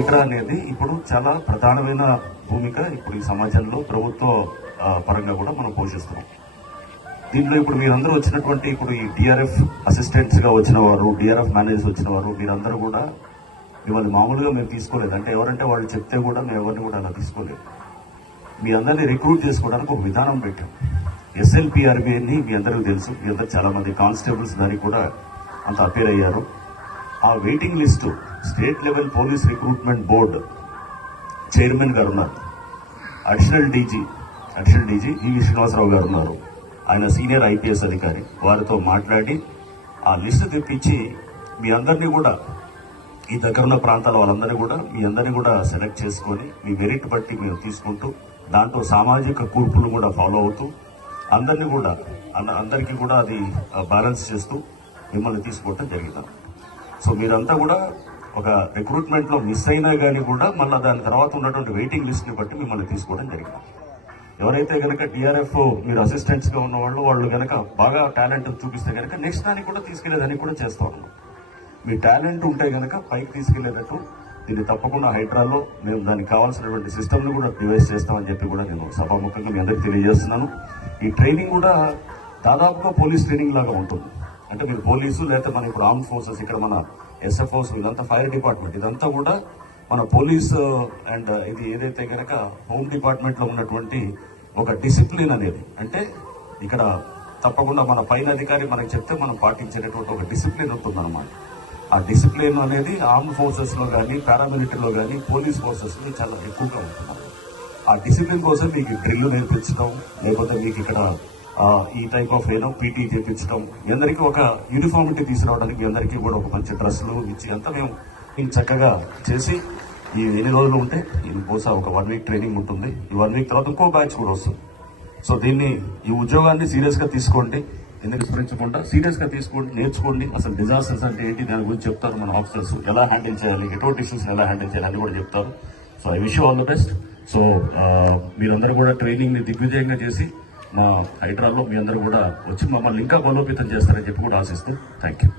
హైడ్రా అనేది ఇప్పుడు చాలా ప్రధానమైన భూమిక ఇప్పుడు ఈ సమాజంలో ప్రభుత్వ పరంగా కూడా మనం పోషిస్తున్నాం. దీంట్లో ఇప్పుడు మీరందరూ వచ్చినటువంటి ఇప్పుడు ఈ డిఆర్ఎఫ్ అసిస్టెంట్స్ గా వచ్చిన వారు, డిఆర్ఎఫ్ మేనేజర్స్ వచ్చిన వారు, మీరందరూ కూడా మిమ్మల్ని మామూలుగా మేము తీసుకోలేదు. అంటే ఎవరంటే వాళ్ళు చెప్తే కూడా మేము ఎవరిని కూడా అలా తీసుకోలేదు. మీ అందరినీ రిక్రూట్ చేసుకోవడానికి ఒక విధానం పెట్టాం. SLPRB అని మీ అందరికీ తెలుసు. మీ అందరూ చాలా మంది కానిస్టేబుల్స్ దానికి కూడా అంత అపేర్ అయ్యారు. ఆ waiting list state level police recruitment board chairman గారు ఉన్నారు, అడిషనల్ డీజీ ఈవి శ్రీనివాసరావు గారు ఉన్నారు, ఆయన సీనియర్ IPS అధికారి. వారితో మాట్లాడి ఆ లిస్టు తెప్పించి మీ అందరినీ కూడా ఈ దగ్గరున్న ప్రాంతాల వాళ్ళందరినీ కూడా మీ అందరినీ కూడా సెలెక్ట్ చేసుకొని మీ మెరిట్ బట్టి మేము తీసుకుంటూ దాంట్లో సామాజిక కూర్పులు కూడా ఫాలో అవుతూ అందరికీ కూడా అది బ్యాలెన్స్ చేస్తూ మిమ్మల్ని తీసుకోవటం జరిగింది. సో మీరంతా కూడా ఒక రిక్రూట్మెంట్లో మిస్ అయినా కానీ కూడా మళ్ళీ దాని తర్వాత ఉన్నటువంటి వెయిటింగ్ లిస్ట్ని బట్టి మిమ్మల్ని తీసుకోవడం జరిగింది. ఎవరైతే కనుక DRF మీరు అసిస్టెంట్స్గా ఉన్న వాళ్ళు కనుక బాగా టాలెంట్ చూపిస్తే కనుక నెక్స్ట్ దానికి కూడా తీసుకెళ్లేదానికి కూడా చేస్తూ ఉన్నాం. మీ టాలెంట్ ఉంటే కనుక పైకి తీసుకెళ్లేటట్టు దీన్ని తప్పకుండా హైడ్రాలో మేము దానికి కావాల్సినటువంటి సిస్టమ్ని కూడా డివైస్ చేస్తామని చెప్పి కూడా నేను సభాముఖంగా మీ అందరికీ తెలియజేస్తున్నాను. ఈ ట్రైనింగ్ కూడా దాదాపుగా పోలీస్ ట్రైనింగ్ లాగా ఉంటుంది. అంటే మీరు పోలీసు లేకపోతే మన ఇప్పుడు ఆర్మ్ ఫోర్సెస్, ఇక్కడ మన SFOs, ఇదంతా ఫైర్ డిపార్ట్మెంట్, ఇదంతా కూడా మన పోలీస్ అండ్ ఇది ఏదైతే కనుక హోమ్ డిపార్ట్మెంట్లో ఉన్నటువంటి ఒక డిసిప్లిన్ అనేది, అంటే ఇక్కడ తప్పకుండా మన పైన అధికారి మనకు చెప్తే మనం పాటించేటటువంటి ఒక డిసిప్లిన్ ఉంటుందన్నమాట. ఆ డిసిప్లిన్ అనేది ఆర్మ్ ఫోర్సెస్లో కానీ పారామిలిటరీలో కానీ పోలీస్ ఫోర్సెస్లో చాలా ఎక్కువగా ఉంటుంది. ఆ డిసిప్లిన్ కోసం మీకు డ్రిల్ నేర్పించడం, లేకపోతే మీకు ఇక్కడ ఈ టైప్ ఆఫ్ PT చేయించడం, మీ అందరికీ ఒక యూనిఫార్మిటీ తీసుకురావడానికి మీ అందరికీ కూడా ఒక మంచి డ్రెస్సులు ఇచ్చి అంతా మేము చక్కగా చేసి ఈ ఎన్ని రోజులు ఉంటే ఇది బహుశా ఒక 1 వీక్ ట్రైనింగ్ ఉంటుంది. ఈ 1 వీక్ తర్వాత ఇంకో బ్యాచ్ కూడా వస్తుంది. సో ఈ ఉద్యోగాన్ని సీరియస్గా తీసుకోండి, ఎందుకు విస్మరించకుండా సీరియస్గా తీసుకోండి, నేర్చుకోండి. అసలు డిజాస్టర్స్ అంటే ఏంటి దాని గురించి చెప్తారు మన ఆఫీసర్స్, ఎలా హ్యాండిల్ చేయాలి, ఎటువంటి ఇష్యూస్ ఎలా హ్యాండిల్ చేయాలి అని కూడా చెప్తారు. So I wish you all the best. So మీరందరూ కూడా ట్రైనింగ్ని దిగ్విజయంగా చేసి మా హైడ్రాలో మీ అందరూ కూడా వచ్చి మమ్మల్ని ఇంకా బలోపేతం చేస్తారని చెప్పి కూడా ఆశిస్తూ థ్యాంక్ యూ.